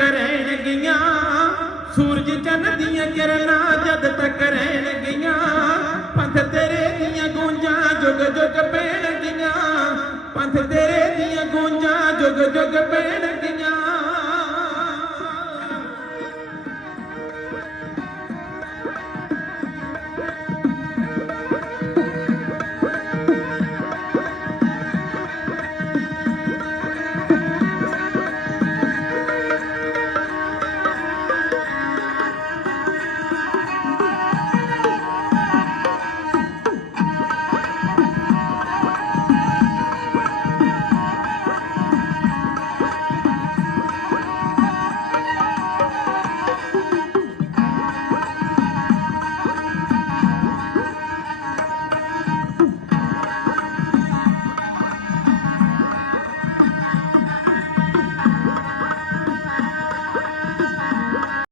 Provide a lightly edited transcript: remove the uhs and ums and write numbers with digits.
ਰਹਿਣਗੀਆਂ। ਸੂਰਜ ਚੰਨ ਦੀਆਂ ਕਿਰਨਾਂ ਜਦ ਤੱਕ ਰਹਿਣਗੀਆਂ। ਪੰਥ ਤੇਰੇ ਦੀਆਂ ਗੂੰਜਾਂ ਜੁਗ ਜੁਗ ਪੈਣਗੀਆਂ। ਪੰਥ ਤੇਰੇ ਦੀਆਂ ਗੂੰਜਾਂ ਜੁਗ ਜੁਗ ਪੈਣਗੀਆਂ।